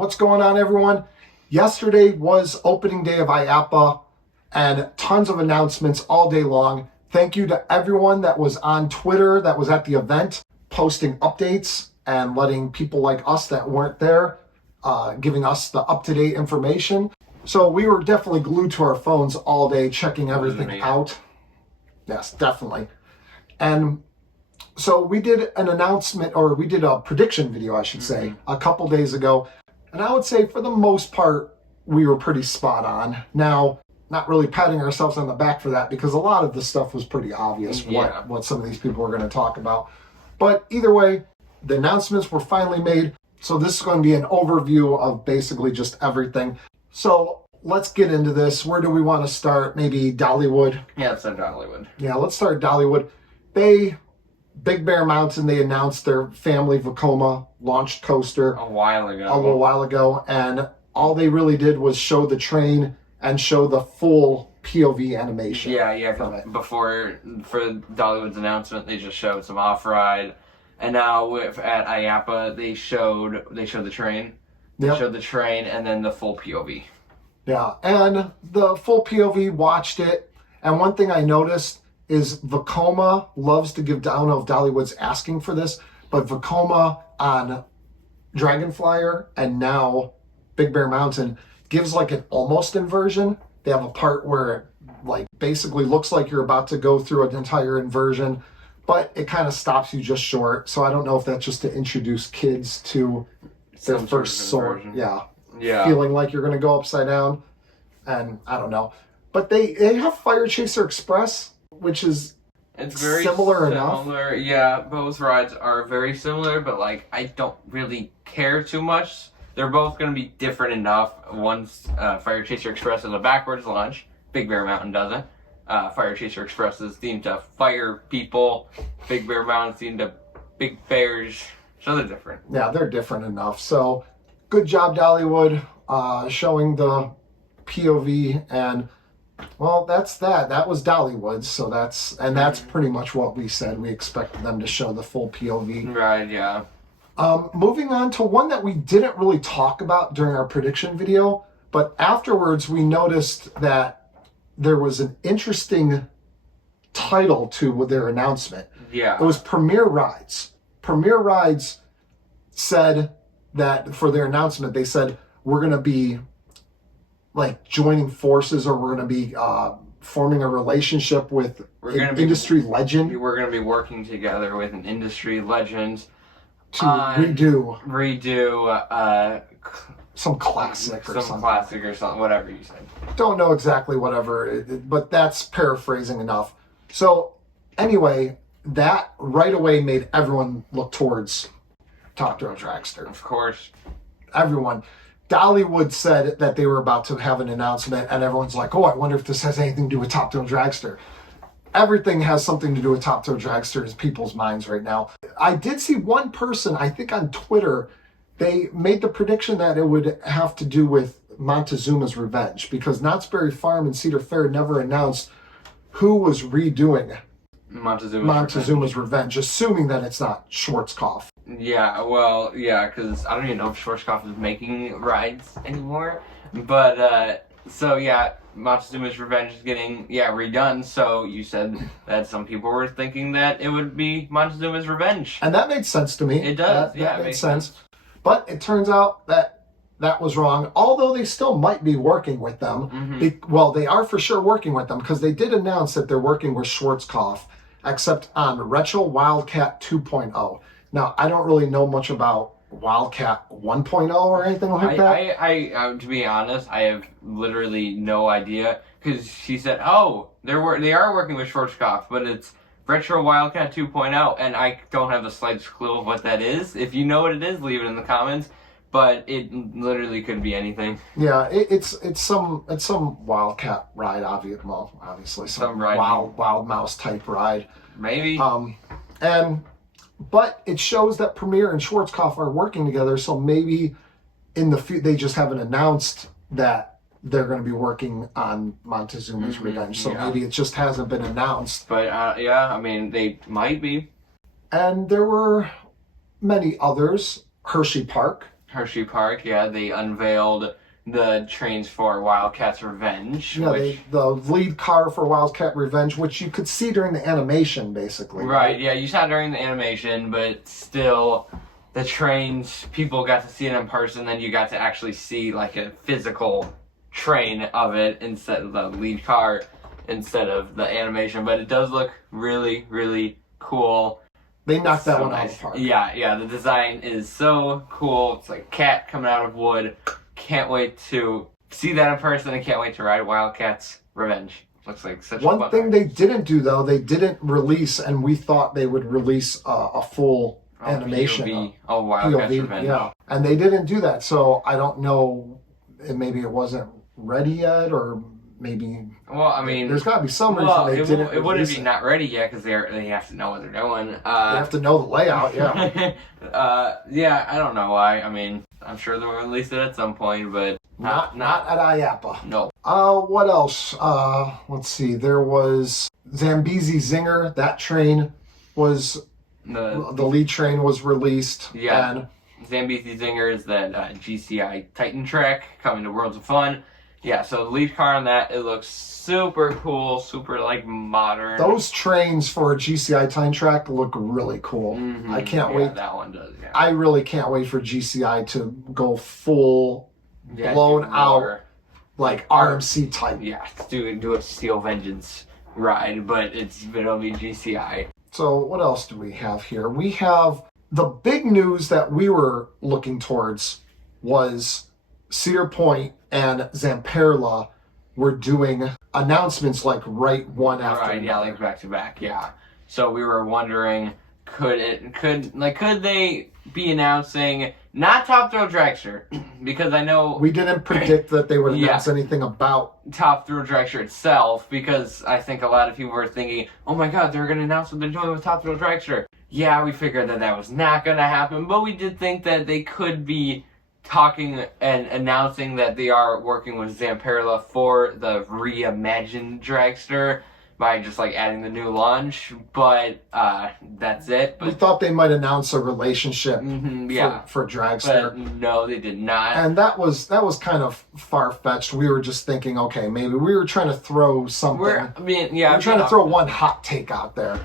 What's going on, everyone? Yesterday was opening day of IAAPA and tons of announcements all day long. Thank you to everyone that was on Twitter, that was at the event, posting updates and letting people like us that weren't there, giving us the up-to-date information. So we were definitely glued to our phones all day, checking everything out. Yes, definitely. And so we did an announcement, or we did a prediction video, I should say, a couple days ago. And I would say for the most part, we were pretty spot on. Now, not really patting ourselves on the back for that because a lot of the stuff was pretty obvious what some of these people were going to talk about. But either way, the announcements were finally made. So this is going to be an overview of basically just everything. So let's get into this. Where do we want to start? Maybe Dollywood? Yeah, let's start Dollywood. Yeah, let's start Dollywood. Big Bear Mountain, they announced their family Vekoma launched coaster a little while ago, and all they really did was show the train and show the full POV animation. Yeah. Before, for Dollywood's announcement, they just showed some off-ride, and now at IAAPA they showed the train. They showed the train and then the full POV. Yeah, and the full POV, watched it, and one thing I noticed is Vekoma loves to give, I don't know if Dollywood's asking for this, but Vekoma on Dragonflyer and now Big Bear Mountain gives like an almost inversion. They have a part where it like basically looks like you're about to go through an entire inversion, but it kind of stops you just short. So I don't know if that's just to introduce kids to their first sword. Yeah. Feeling like you're going to go upside down. And I don't know. But they have Fire Chaser Express, which is very similar enough. Yeah, both rides are very similar, but like I don't really care too much. They're both going to be different enough. One's Fire Chaser Express is a backwards launch. Big Bear Mountain doesn't. Fire Chaser Express is themed to fire people. Big Bear Mountain's themed to big bears. So they're different. Yeah, they're different enough. So good job, Dollywood, showing the POV. And well, that's that. That was Dollywood. So that's pretty much what we said. We expected them to show the full POV. Right, yeah. Moving on to one that we didn't really talk about during our prediction video, but afterwards we noticed that there was an interesting title to their announcement. Yeah. It was Premier Rides. Premier Rides said that for their announcement, they said, we're going to be like joining forces, or we're going to be forming a relationship with an industry legend. We're going to be working together with an industry legend to redo some classic or something, whatever you said. Don't know exactly whatever, but that's paraphrasing enough. So anyway, that right away made everyone look towards Top Thrill Dragster. Of course. Everyone. Dollywood said that they were about to have an announcement, and everyone's like, oh, I wonder if this has anything to do with Top Thrill Dragster. Everything has something to do with Top Thrill Dragster in people's minds right now. I did see one person, I think on Twitter, they made the prediction that it would have to do with Montezuma's Revenge, because Knott's Berry Farm and Cedar Fair never announced who was redoing Montezuma's Revenge, assuming that it's not Schwarzkopf. Yeah, well, yeah, because I don't even know if Schwarzkopf is making rides anymore. But, so yeah, Montezuma's Revenge is getting, redone. So you said that some people were thinking that it would be Montezuma's Revenge. And that made sense to me. It does, that made sense. But it turns out that was wrong, although they still might be working with them. They are for sure working with them, because they did announce that they're working with Schwarzkopf, except on Retro Wildcat 2.0. Now, I don't really know much about Wildcat 1.0 or anything like that. I to be honest, I have literally no idea, because she said, oh, they are working with Schwarzkopf, but it's Retro Wildcat 2.0, and I don't have the slightest clue of what that is. If you know what it is, leave it in the comments. But it literally could be anything. Yeah, it's some Wildcat ride, obviously some wild mouse type ride. Maybe. But it shows that Premier and Schwarzkopf are working together, so maybe in the they just haven't announced that they're going to be working on Montezuma's Revenge, so maybe it just hasn't been announced. But I mean, they might be. And there were many others. Hershey Park Hershey Park, yeah, they unveiled the trains for Wildcats Revenge. Yeah, which, the lead car for Wildcat Revenge, which you could see during the animation, basically. right, yeah, you saw it during the animation, but still, the trains, people got to see it in person, then you got to actually see like a physical train of it instead of the lead car, instead of the animation. But it does look really, really cool. They knocked that So one out of nice. the park. Yeah, the design is so cool. It's like a cat coming out of wood. Can't wait to see that in person. I can't wait to ride Wildcats Revenge. Looks like such a fun One thing ride. they didn't do, though, they didn't release, and we thought they would release a full animation. POV. Oh, Wildcats POV, Revenge. yeah. And they didn't do that, so I don't know, maybe it wasn't ready yet, or maybe... Well, I mean... There's got to be some reason they didn't it wouldn't release be it. not ready yet, because they have to know what they're doing. They have to know the layout, yeah. Yeah, I don't know why. I mean, I'm sure they'll release it at some point, but Not at IAAPA. no. What else? Let's see. There was Zambezi Zinger. That train was the lead train was released. Yeah. And Zambezi Zinger is that GCI Titan track coming to Worlds of Fun. Yeah, so the lead car on that, it looks super cool, super like modern. those trains for a GCI time track look really cool. Mhm. I can't Yeah, wait. that one does. Yeah. I really can't wait for GCI to go full Yeah, blown do out more. like RMC type. Yeah, do a Steel Vengeance ride, but it'll be GCI. So what else do we have here? We have the big news that we were looking towards was Cedar Point and Zamperla were doing announcements like right one after Right, yeah, another. like back to back, yeah. So we were wondering, could they be announcing not Top Thrill Dragster? Because I know We didn't predict that they would Yeah. announce anything about. Top Thrill Dragster itself, because I think a lot of people were thinking, oh my god, they're going to announce what they're doing with Top Thrill Dragster. Yeah, we figured that was not going to happen, but we did think that they could be talking and announcing that they are working with Zamperla for the reimagined Dragster by just like adding the new launch, but that's it. We But thought they might announce a relationship yeah, for Dragster. but no, they did not. And that was kind of far-fetched. We were just thinking, okay, maybe we were trying to throw something. We're We're trying to throw one hot take out there.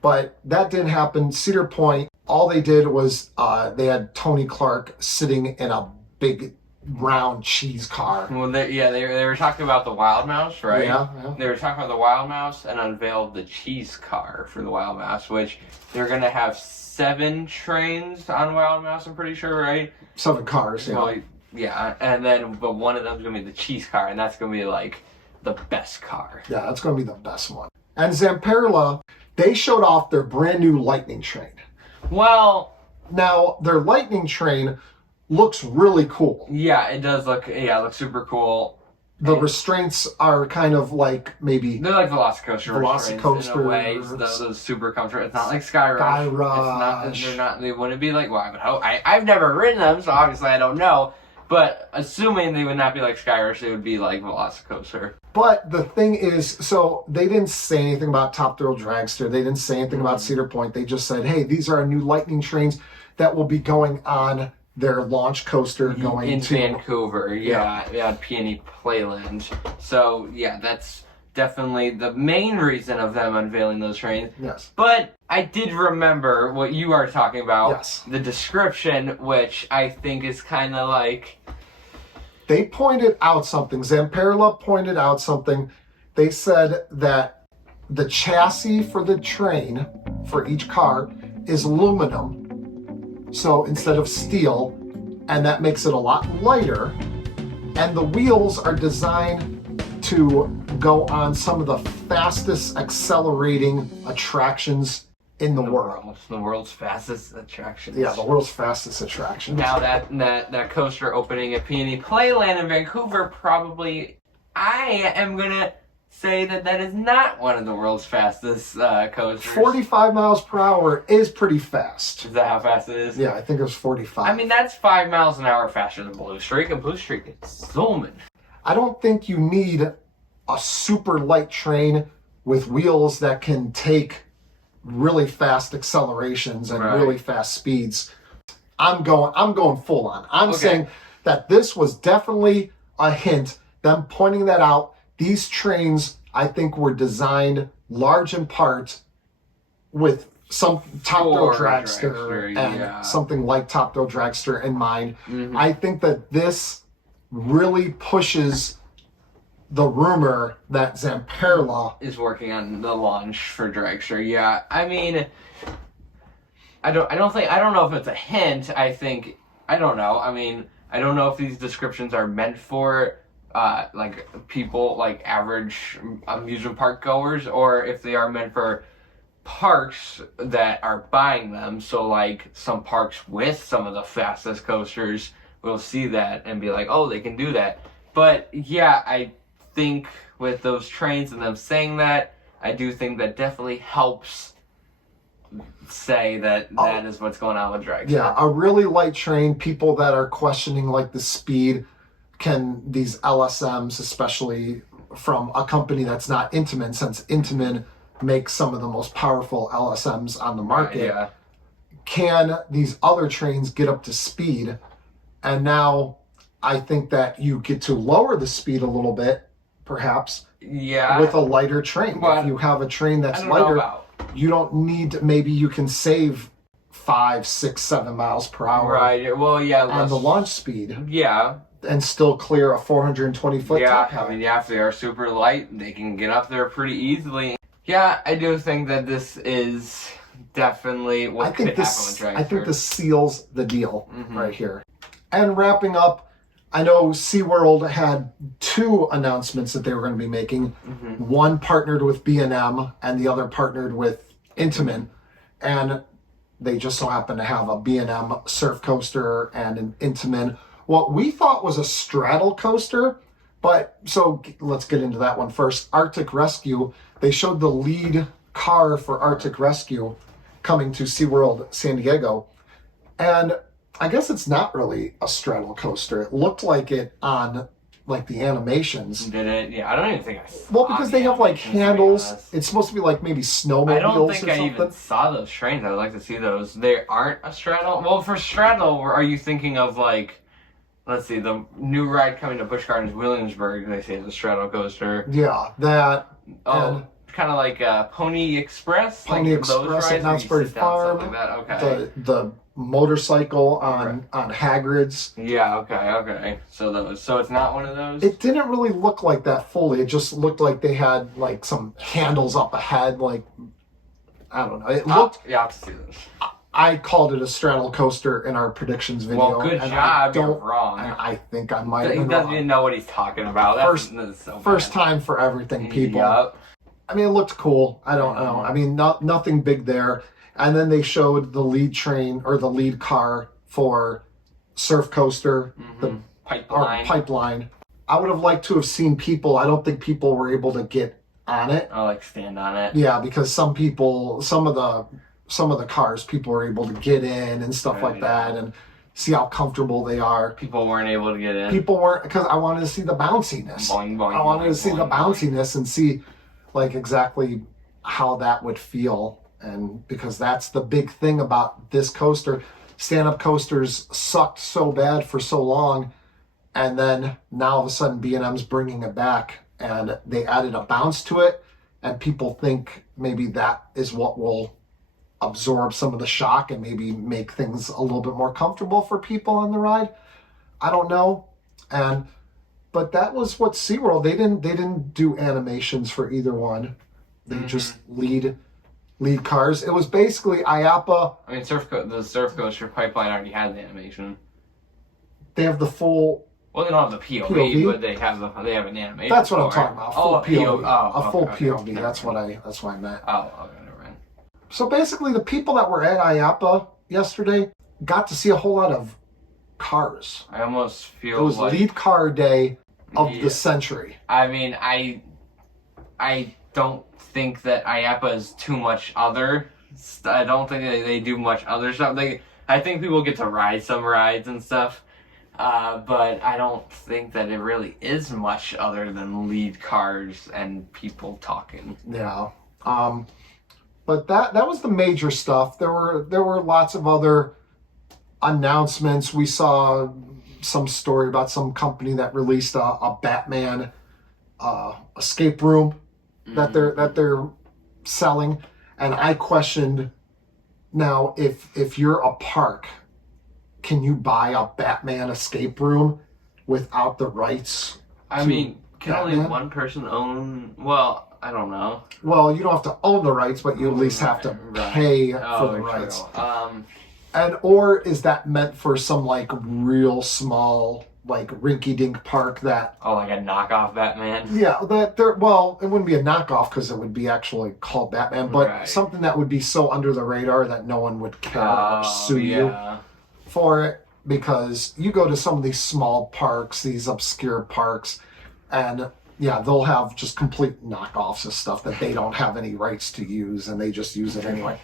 But that didn't happen. Cedar Point, all they did was they had Tony Clark sitting in a big round cheese car. Well, they were talking about the Wild Mouse, right? Yeah. They were talking about the Wild Mouse and unveiled the cheese car for the Wild Mouse, which they're gonna have 7 trains on Wild Mouse. I'm pretty sure, right? 7 cars, yeah. Well, yeah, and then but one of them's gonna be the cheese car, and that's gonna be like the best car. Yeah, that's going to be the best one. And Zamperla, they showed off their brand new Lightning train. Well, Now, their Lightning train looks really cool. yeah, it does look super cool. The restraints are kind of like maybe They're like Velocicoaster restraints in a way. Velocicoasters. Those super comfortable. It's not like Skyrush. Skyrush. They're not. They wouldn't be like. Well, I would hope. I've never ridden them, so obviously I don't know. But assuming they would not be like Skyrush, they would be like Velocicoaster. But the thing is, so they didn't say anything about Top Thrill Dragster. They didn't say anything about Cedar Point. They just said, hey, these are our new Lightning trains that will be going on their launch coaster going in to Vancouver. Yeah, Peony Playland. So yeah, that's definitely the main reason of them unveiling those trains. Yes. But I did remember what you are talking about. Yes. The description, which I think is kind of like... They pointed out something. Zamperla pointed out something. They said that the chassis for the train, for each car, is aluminum. So instead of steel, and that makes it a lot lighter. And the wheels are designed to go on some of the fastest accelerating attractions in the world. The world's fastest attraction. Yeah, the world's fastest attractions. Now that coaster opening at Peony Playland in Vancouver, probably I am gonna say that is not one of the world's fastest coasters. 45 miles per hour is pretty fast. Is that how fast it is? Yeah, I think it was 45. I mean, that's 5 miles an hour faster than Blue Streak, and Blue Streak is zooming. I don't think you need a super light train with wheels that can take really fast accelerations and Right. really fast speeds. I'm going full on. I'm Okay. saying that this was definitely a hint, them pointing that out. These trains, I think, were designed large in part with some Top Thrill For Dragster and yeah. something like Top Thrill Dragster in mind. Mhm. I think that this really pushes the rumor that Zamperla is working on the launch for Dragster. Yeah, I mean, I don't know if it's a hint. I don't know. I mean, I don't know if these descriptions are meant for like people, like average amusement park goers, or if they are meant for parks that are buying them. So like some parks with some of the fastest coasters will see that and be like, oh, they can do that. But yeah, I think with those trains and them saying that, I do think that definitely helps say that that is what's going on with Dragster. Yeah, a really light train. People that are questioning like the speed, can these LSMs, especially from a company that's not Intamin, since Intamin makes some of the most powerful LSMs on the market, yeah. can these other trains get up to speed? And now I think that you get to lower the speed a little bit, perhaps, Yeah. with a lighter train. Well, if you have a train that's I don't know lighter, about. you don't need, maybe you can save 5, 6, 7 miles per hour Right. Well, yeah. on the launch speed Yeah. and still clear a 420 foot top Yeah. hat. I mean, yeah. If they are super light, they can get up there pretty easily. Yeah, I do think that this is definitely what could happen with Dragster. I think this seals the deal right here. And wrapping up, I know SeaWorld had 2 announcements that they were going to be making. One partnered with B&M and the other partnered with Intamin. And they just so happen to have a B&M surf coaster and an Intamin. What we thought was a straddle coaster, but so let's get into that one first. Arctic Rescue, they showed the lead car for Arctic Rescue coming to SeaWorld San Diego. And I guess it's not really a straddle coaster. It looked like it on like the animations. Did it? Yeah, I don't even think I saw. Well, because they have like handles. To be honest. It's supposed to be like maybe snowmobiles I don't think or I something. even saw those trains. I would like to see those. They aren't a straddle. Well, for straddle, are you thinking of like, let's see, the new ride coming to Busch Gardens Williamsburg? They say it's a straddle coaster. Yeah, that. Oh, kind of like Pony Express. Pony like Express those at rides Knott's where you Berry sit down, Farm. stuff like that. Okay. The motorcycle on Hagrid's. Yeah. Okay. So it's not one of those. It didn't really look like that fully. It just looked like they had like some handles up ahead. Like, I don't know. It looked. Yeah, I have to see this. I called it a straddle coaster in our predictions video. Well, good and job. You're don't- wrong. And I think I might have He been doesn't wrong. even know what he's talking about. That's so First bad. time for everything, people. Yep. I mean, it looked cool. I don't know. I mean, nothing big there. And then they showed the lead train or the lead car for Surf Coaster, the pipeline. I would have liked to have seen people. I don't think people were able to get on it. I'll like stand on it. Yeah, because some of the cars, people were able to get in and stuff like that, and see how comfortable they are. People weren't able to get in. People weren't, because I wanted to see the bounciness. Boing, boing, I wanted to see boing, the boing. bounciness and see like exactly how that would feel. And because that's the big thing about this coaster. Stand-up coasters sucked so bad for so long, and then now all of a sudden B&M's bringing it back, and they added a bounce to it, and people think maybe that is what will absorb some of the shock and maybe make things a little bit more comfortable for people on the ride. I don't know. But that was what SeaWorld, they didn't do animations for either one. They just lead cars. It was basically IAAPA. I mean, the surf coaster pipeline already has the animation. They have the full. Well, they don't have the POV, but they have an animation. That's what I'm for it. talking about. Full POV. Full POV. Never That's mind. what I meant. Oh, okay, never mind. So basically, the people that were at IAAPA yesterday got to see a whole lot of cars. I almost feel It was like lead car day of the century. I mean, I don't think that IAAPA is too much other. I don't think they do much other stuff. I think people get to ride some rides and stuff, but I don't think that it really is much other than lead cars and people talking. Yeah. But that was the major stuff. There were lots of other announcements. We saw some story about some company that released a Batman escape room that they're selling, and I questioned, now if you're a park, can you buy a Batman escape room without the rights? I mean, can Batman? only one person own? Well, I don't know. Well, you don't have to own the rights, but you at least have to pay for the true. rights. And or is that meant for some like real small, like rinky-dink park that? Oh, like a knockoff Batman. Yeah, that there. Well, it wouldn't be a knockoff because it would be actually called Batman, but something that would be so under the radar that no one would care or sue you for it. Because you go to some of these small parks, these obscure parks, and yeah, they'll have just complete knockoffs of stuff that they don't have any rights to use, and they just use it anyway.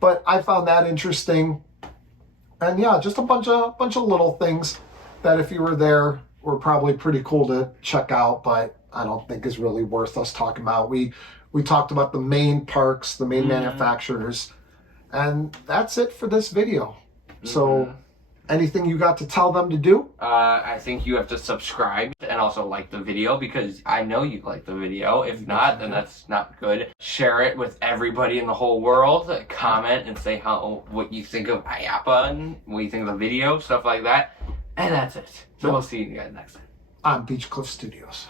But I found that interesting. And yeah, just a bunch of little things that if you were there were probably pretty cool to check out, but I don't think is really worth us talking about. We talked about the main parks, the main manufacturers, and that's it for this video. So anything you got to tell them to do? I think you have to subscribe and also like the video, because I know you like the video. If not, then that's not good. Share it with everybody in the whole world. Comment and say what you think of IAAPA and what you think of the video, stuff like that. And that's it. So we'll see you guys next time. On Beach Cliff Studios.